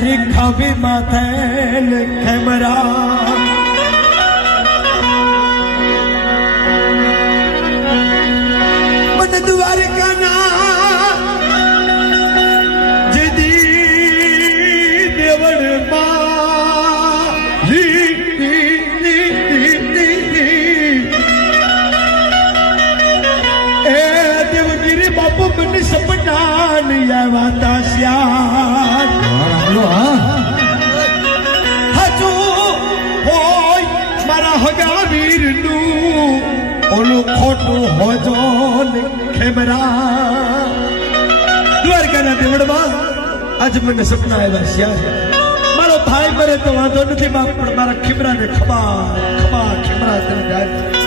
તારી ખાવી માથે ખેમરા મને દ્વારકાના જદી દેવળમાં એ દેવગીરી બાપુ મને સપના નહીં આવ્યા દાસ્યા હજુ હોય મારા હગા વીરનું ઓલું ખોટું હોજો ને ખેમરા દ્વારકાના દેવળમાં આજ મને સપના આવ્યા છે મારો ભાઈ મરે તો વાંધો નથી બાપ પણ મારા ખેમરાને ખબા ખબા ખેમરા તને જાય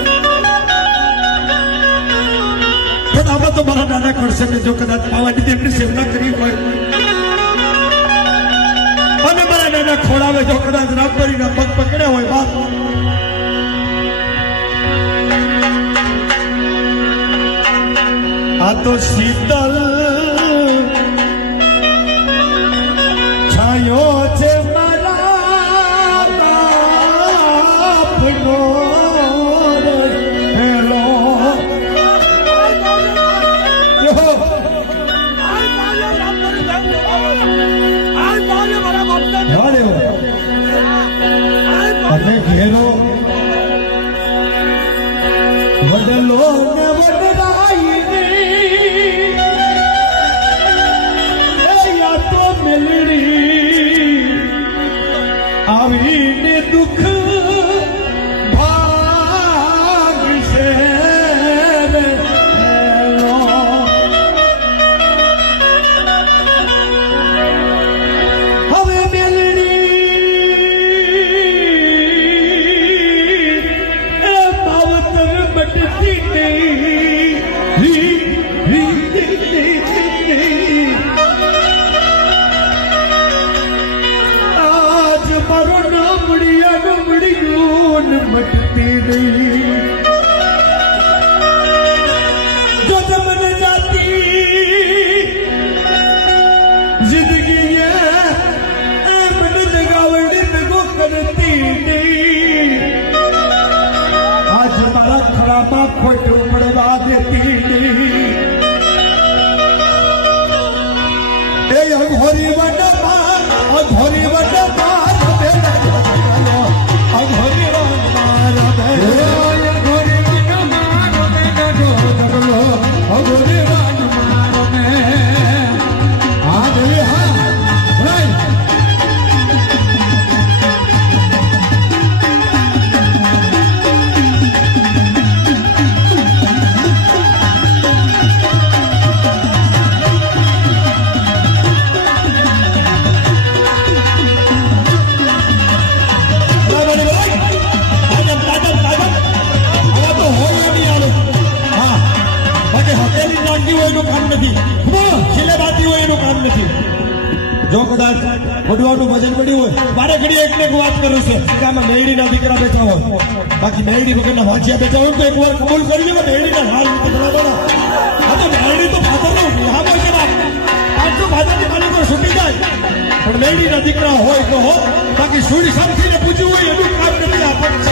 આમાં તો મારા નાના કરશે ને જો કદાચ પાવાની દેવની સેવા કરી હોય અને મારા નાના ખોડાવે જો કદાચ રામપરીના પગ પકડ્યા હોય બાપ આ તો શીતલ છાયો છે મારા બાપનો હેલો અને ઘેરો વડલો ને વડરાઈ યાતો મેલડી આવીને દુઃખ ભાગશે હવે મેલડી પાવતર બટતી આજ મારો નામડિયા નમડિયું મટતી નહીં જો તમને જાતી જિંદગી મને જગાવડી ભેગો કરતી નહીં આજ મારા ખરાબા ખોટું પડવા દેતી નહીં એ અઘોરી વડમાં અઘોરી વડમાં અઘોરી વડમાં અઘોરી જો કદાચ વડવાનું ભજન પડ્યું હોય મારે ઘડી એક વાત કરું છે કે આમાં મેળીના દીકરા બેઠા હોય બાકી મેળી વગરના વાંચ્યા બેઠા હોય તો એક વાર કબૂલ કરી લેવા મેળીના હાલ આ તો મેળી તો ફાધરનો નામ હોય છે આટલું ફાધરની માલી પર છૂટી જાય પણ મેળીના દીકરા હોય તો હો બાકી સુડી સમજીને પૂછવું હોય એનું કામ નથી આપણને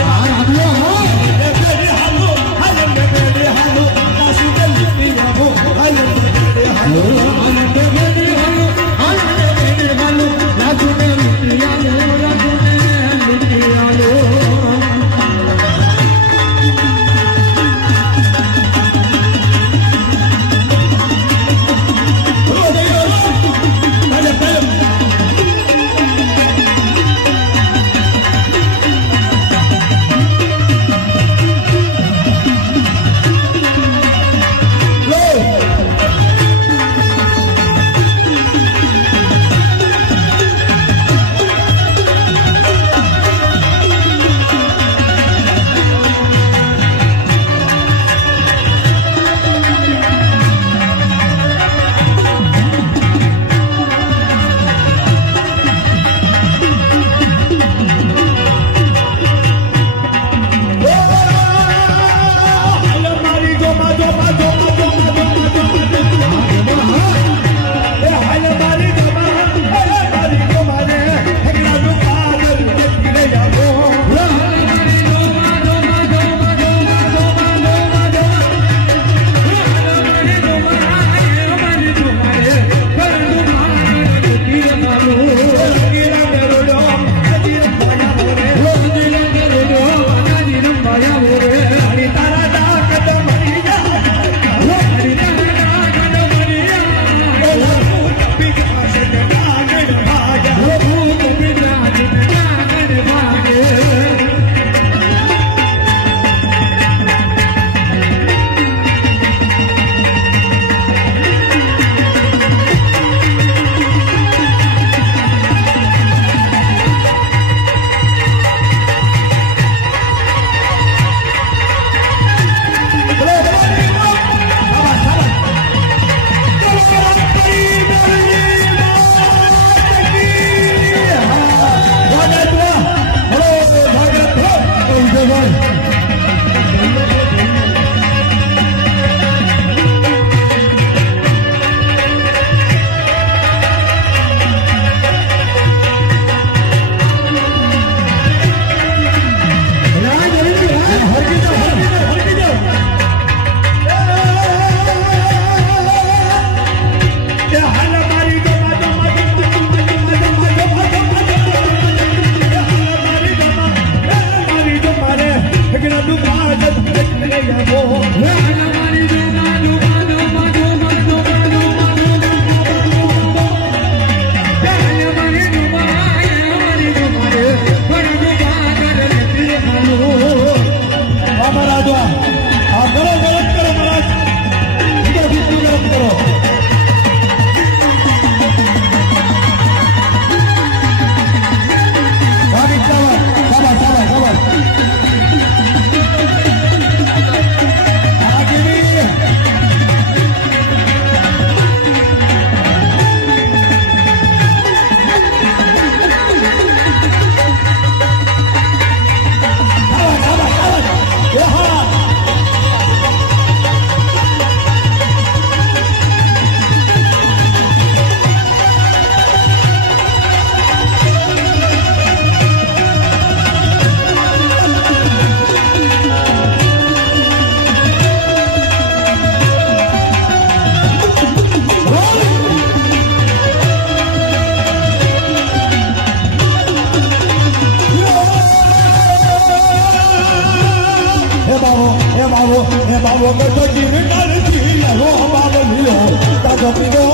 વગર જીવનાર જીવો બાબલીઓ તાજો પીરો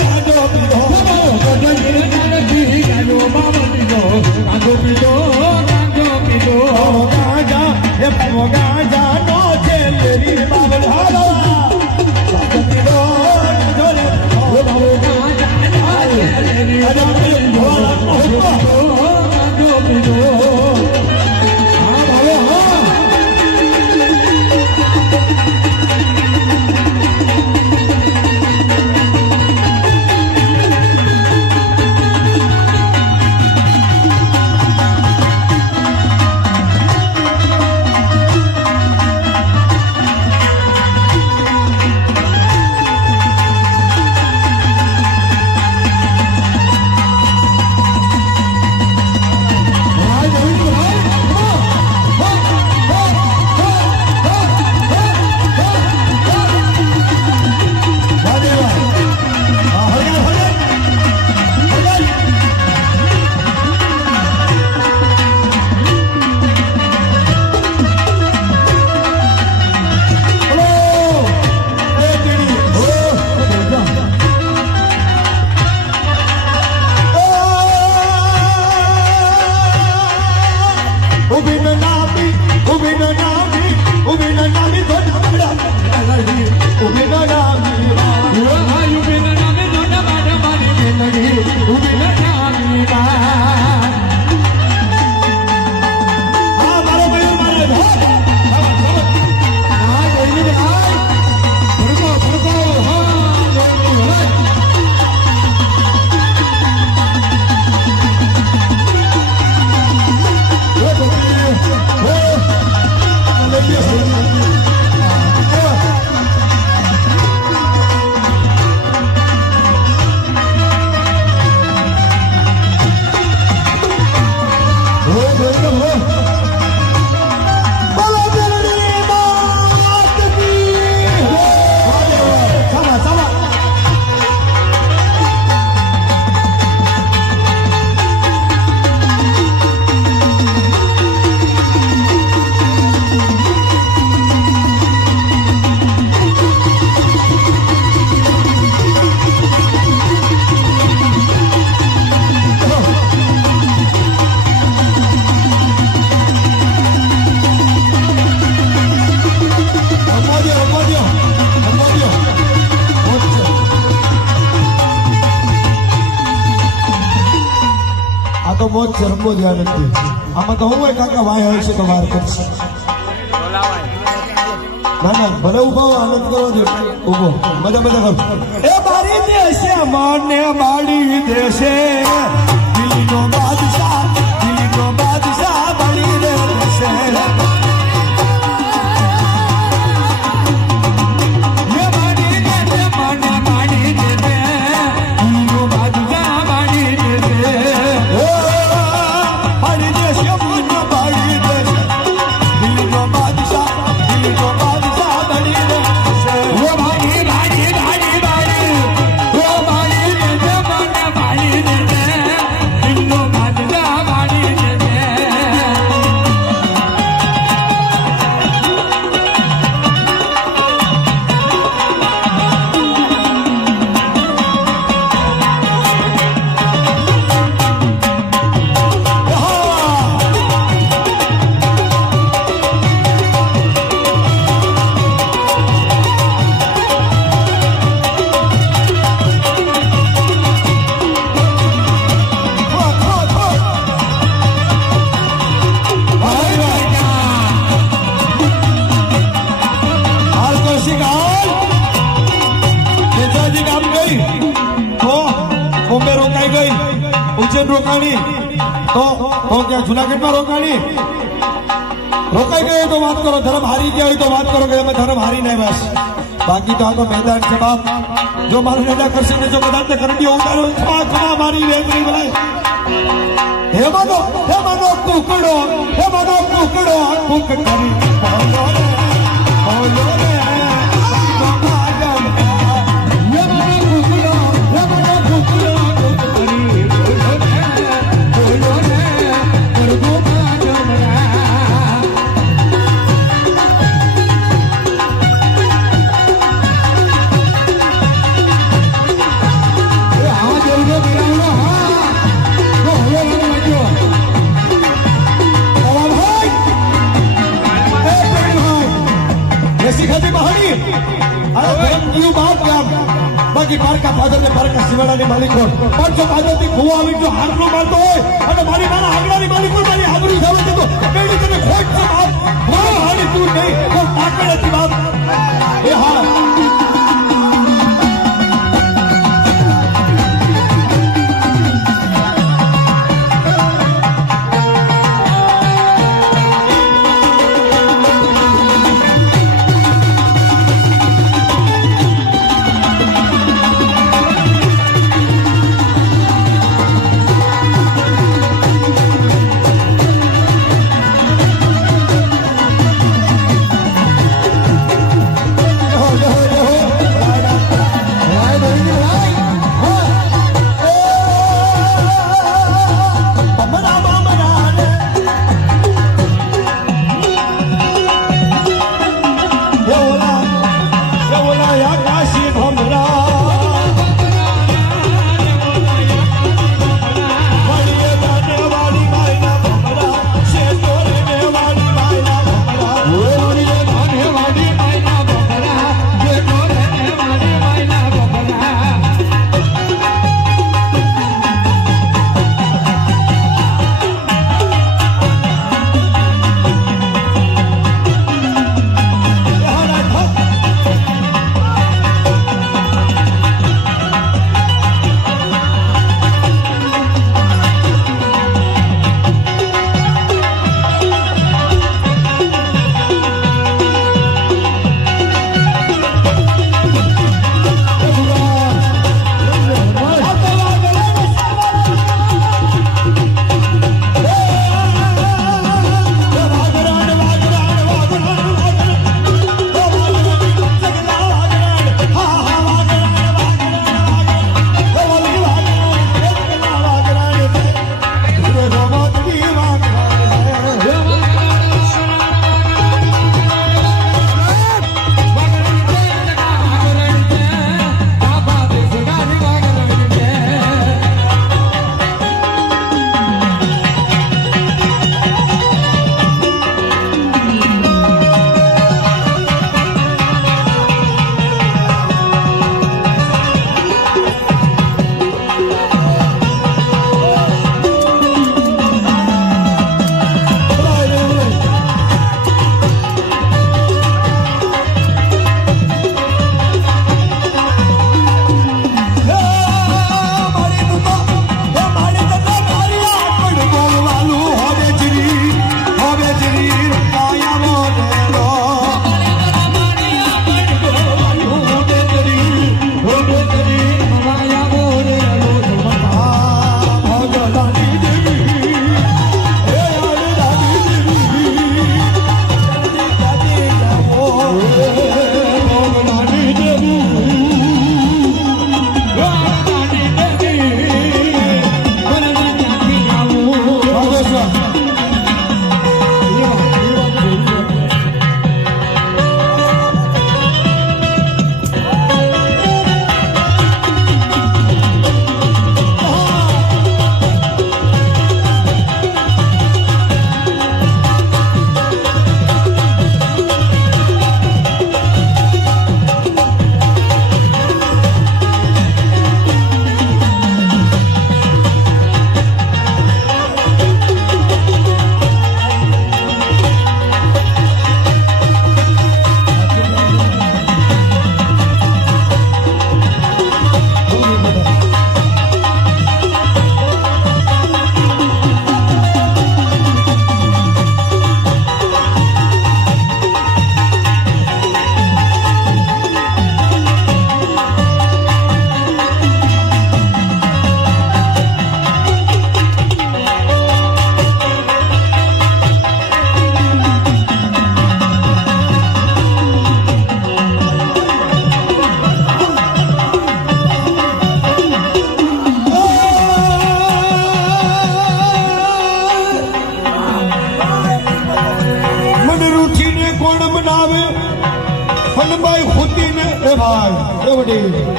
તાજો પીરો વગર જીવનાર જીવો બાબલીઓ તાજો પીરો તાજો પીરો ગાજા એ ગાજા નો છે લેરી બાબલ હાલો તાજો પીરો જોરે ઓ બાબુ ગાજા નો છે લેરી તાજો પીરો તાજો પીરો મોજ છે રમવો જ નથી આમાં તો હું કાકા વાય હશે તો વાર કરશે ના ના ભલે ઉભો આનંદ કરો છો ઉભો મજા મજા કરો એ મારી દેશે માને બાળી દેશે દિલ્હીનો બાદશાહ બાળી દેશે રોકાણી તો ક્યાં જુનાગઢમાં રોકાણી રોકાઈ ગયો તો વાત કરો ધર્મ હારી ગયા હોય તો વાત કરો કે તમે ધર્મ હારી નહીં બસ બાકી તો આ તો મેદાન છે બાપ જો મારું નેતા કરશે ને જો બધા કરડીઓ ઉતારો ખમા મારી વેગરી બોલાય હે માનો કુકડો કુક કરી બોલો રે પારકા ભાગરને પારકા શિવાળાની માલિક હોય પણ જો ભાગરથી ભૂવો આવી જો હારનો મારતો હોય અને મારી મારા આંગણાની માલિક હોય મારી આબરૂ જાવે તો મેળી તને ખોટ છે બાપ મારા હાડી તું નહીં તો તાકડ હતી બાપ એ હા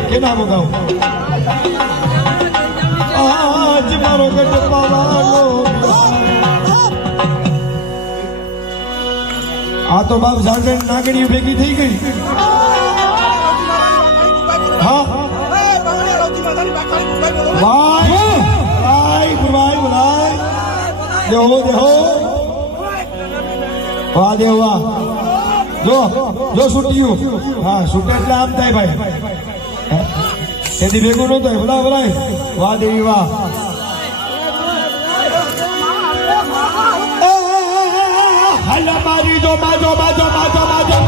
કેના મગાવું આજ મારો ગઢપાવાનો આ તો બાપ ઝાંઝણ નાગણીઓ ભેગી થઈ ગઈ હા ભાઈ ભાઈ ભાઈ દેહો દેહો વાહ દેવ વાહ જો છૂટ્યું હા છૂટે એટલે આમ થાય ભાઈ તેથી ભેગું ન થાય ભલા ભલાય વાહ દેવી વાહ હાલ મારી જો બાજો બાજો બાજો બાજો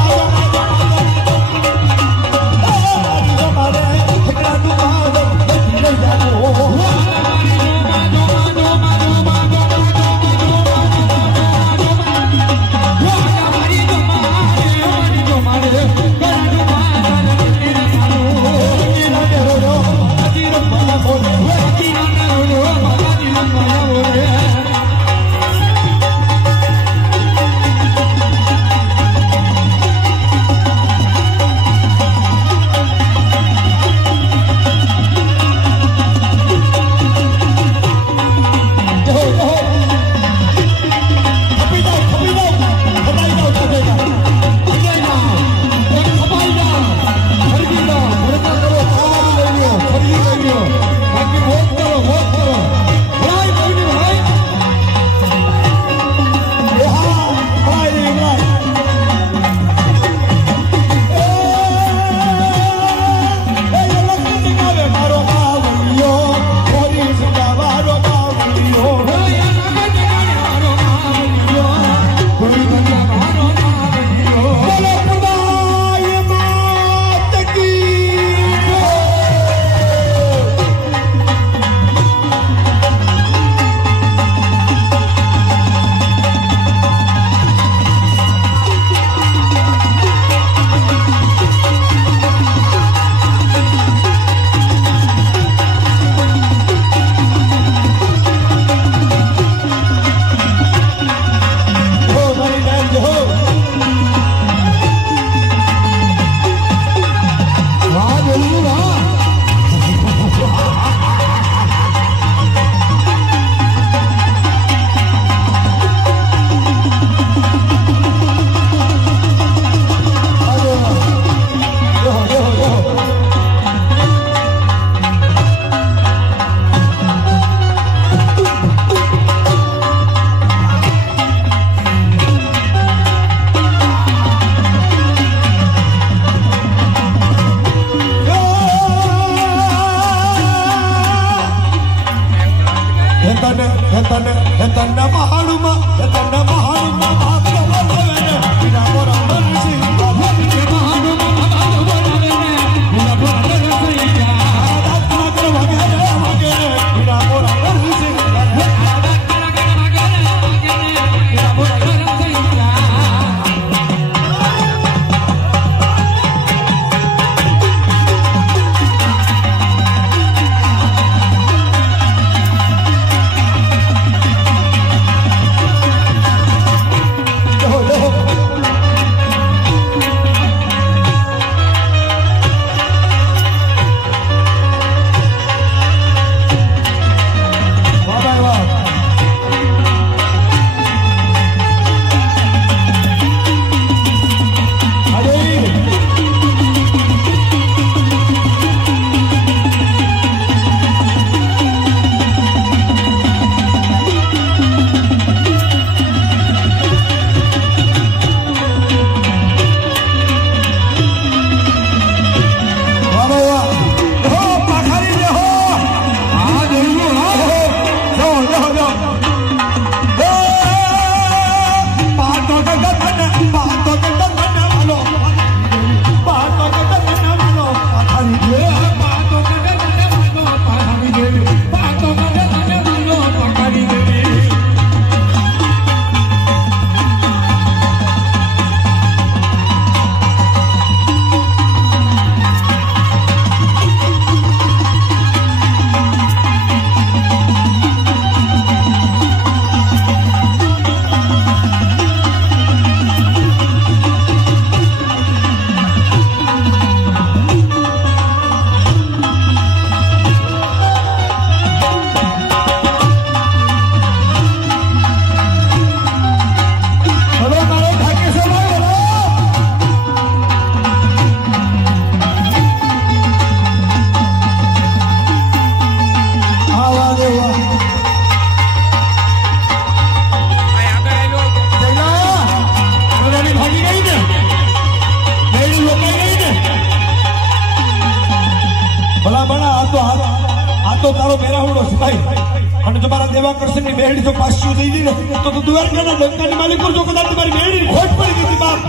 દેવાકર્ષણની મેળી જો પાછું થઈ ગઈ ને તો દ્વારકાના ડંકાની માલિક જો કદાચ તમારી મેળી ખોટ પડી ગઈ હતી બાપ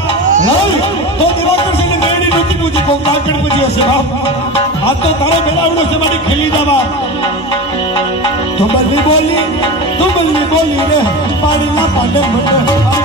નહીં તો દેવાકર્ષણની મેળી નથી પૂછી કોઈ કાકડ પૂછી હશે બાપ આ તો તારો મેળાવડો છે મારી ખીલી દા બાપ તુમલી બોલી રે પાણી ના પાડે મને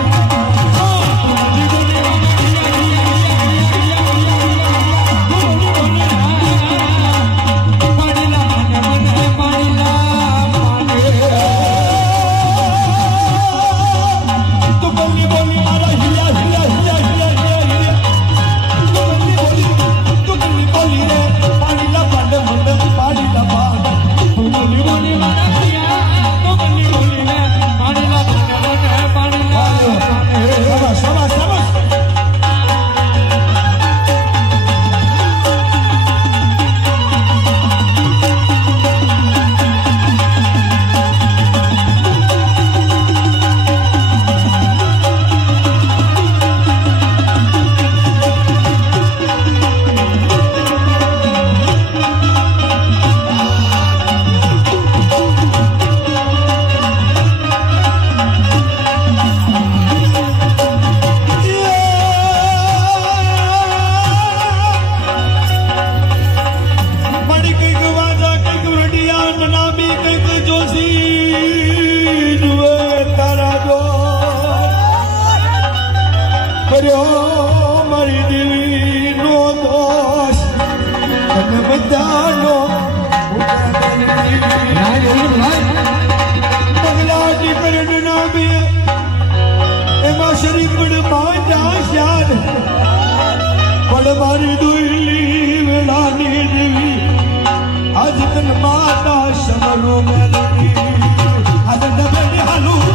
મારી દેવી નો દોષ તને બધાનો પગલાટી કરણ નામે એમાં શરીફ પણ પાંચા શાન પણ મારી દુઈલી વેળાની દેવી આજ તન માતા સમરો મેલની આજ ડબે હાલું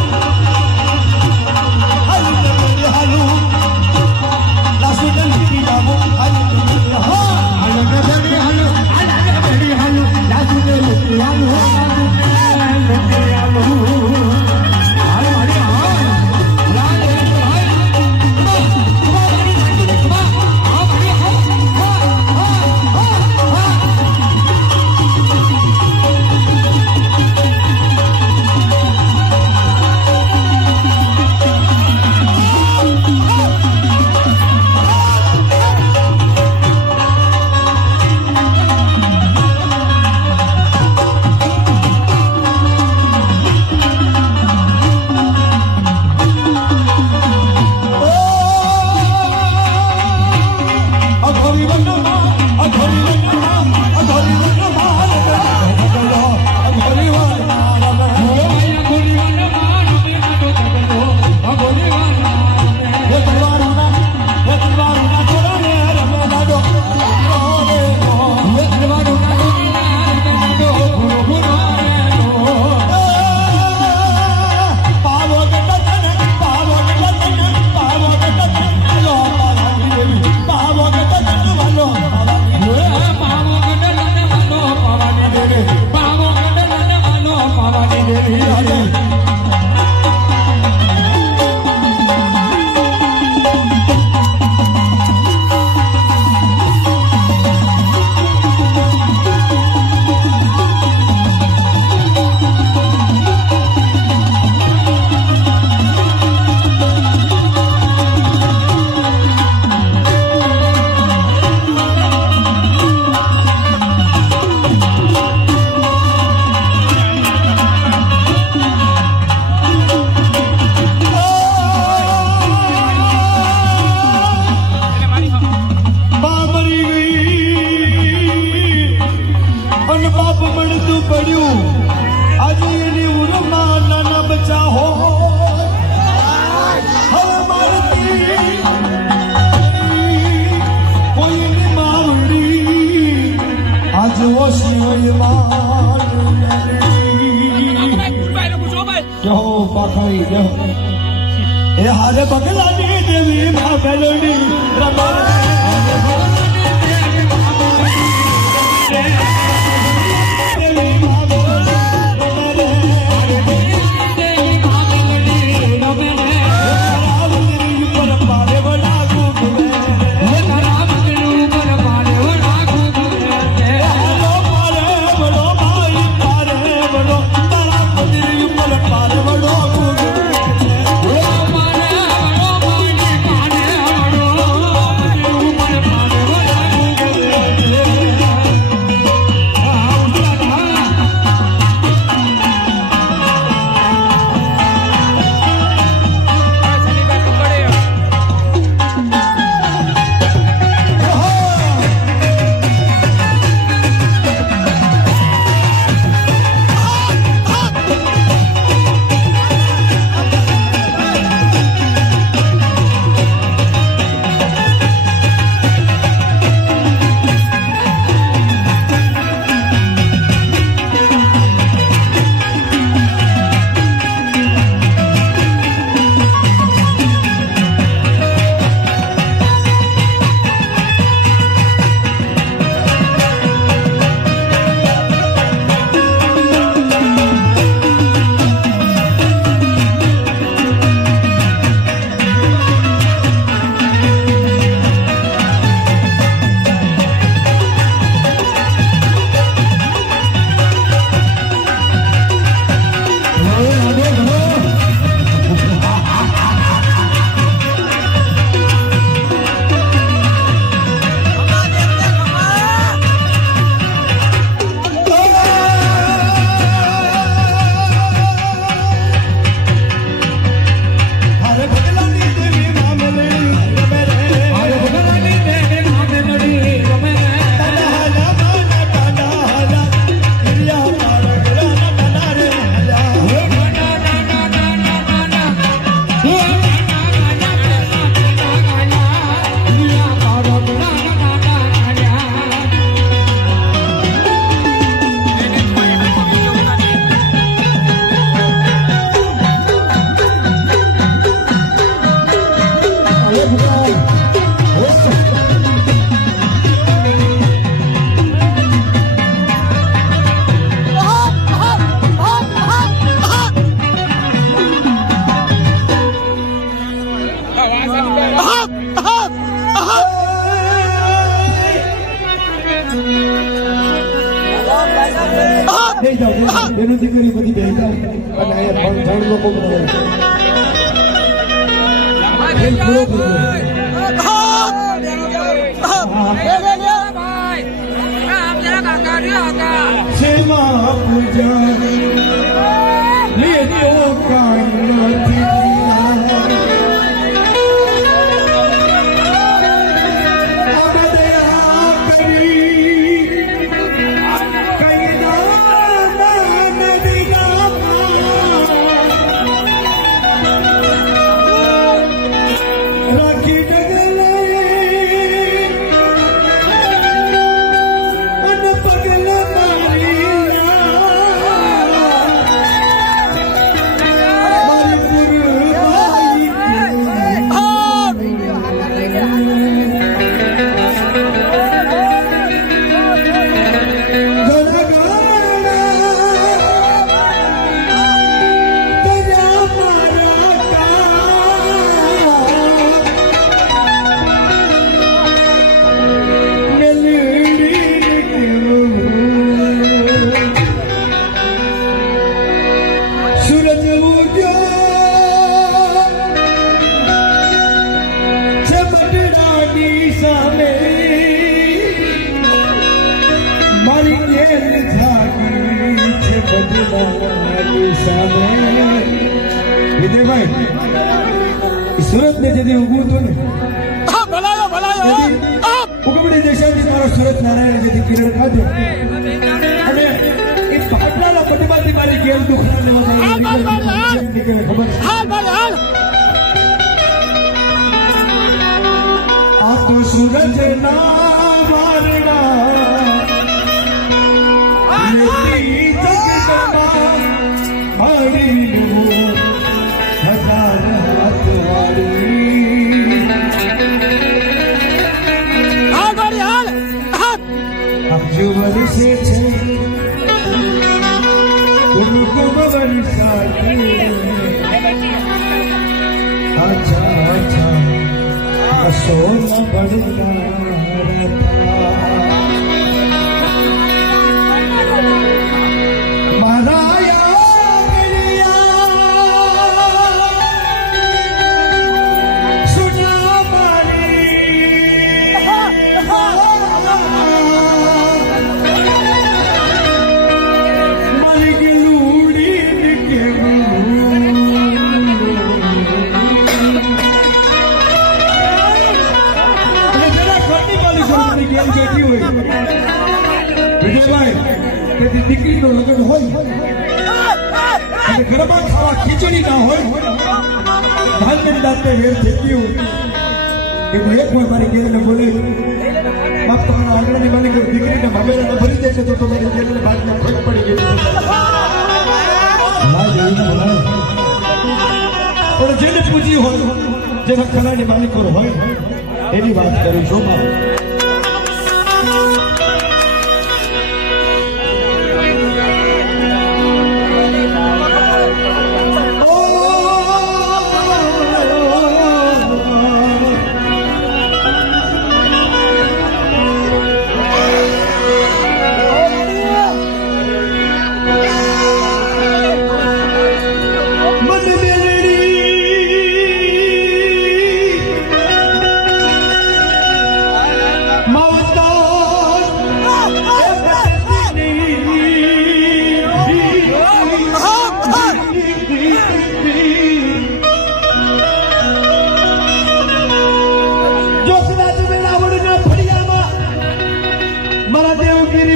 હારે બગલાની દેવી માં બેલડી રમા લોકો બધા ખેલ પૂરો કર્યો સેવા પૂજા લીધો કાંઈ નથી સુરત ને જેથી ઉગવું હતું ને ઉગમણી દેશાથી મારો સુરત નારાયણ જેથી કિરણ ખાધો અને એ પાટલાના પટમાંથી મારી ગેલ દુખણા લેવા નીકળે ખબર આ તો સૂરજ ના મારણા વર્ષે છે તુમકો વરસાતે અચ્છા અચ્છા અસોના બડકા દીકરીનો લગ્ન હોય અને ઘરમાં ખાવા ખીચડી ના હોય ધાનની દાંતે વેર થઈ ગયું કે હું એક વાર મારી ગેરને બોલે બાપ તમારા આંગણાની માલિક દીકરીને મામેરાને ભરી દે છે તો મારી ગેરને બાદમાં ખોટ પડી ગઈ પણ જેને પૂજી હોય જેના કલાની માલિકો હોય એની વાત કરું છું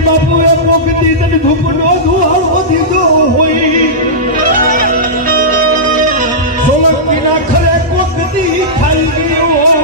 બાપુએ મોકલી તને ધૂપનો દુહાળો દીધો હોય સોલંકીના ખરે કોકતી ખાઈ ગયો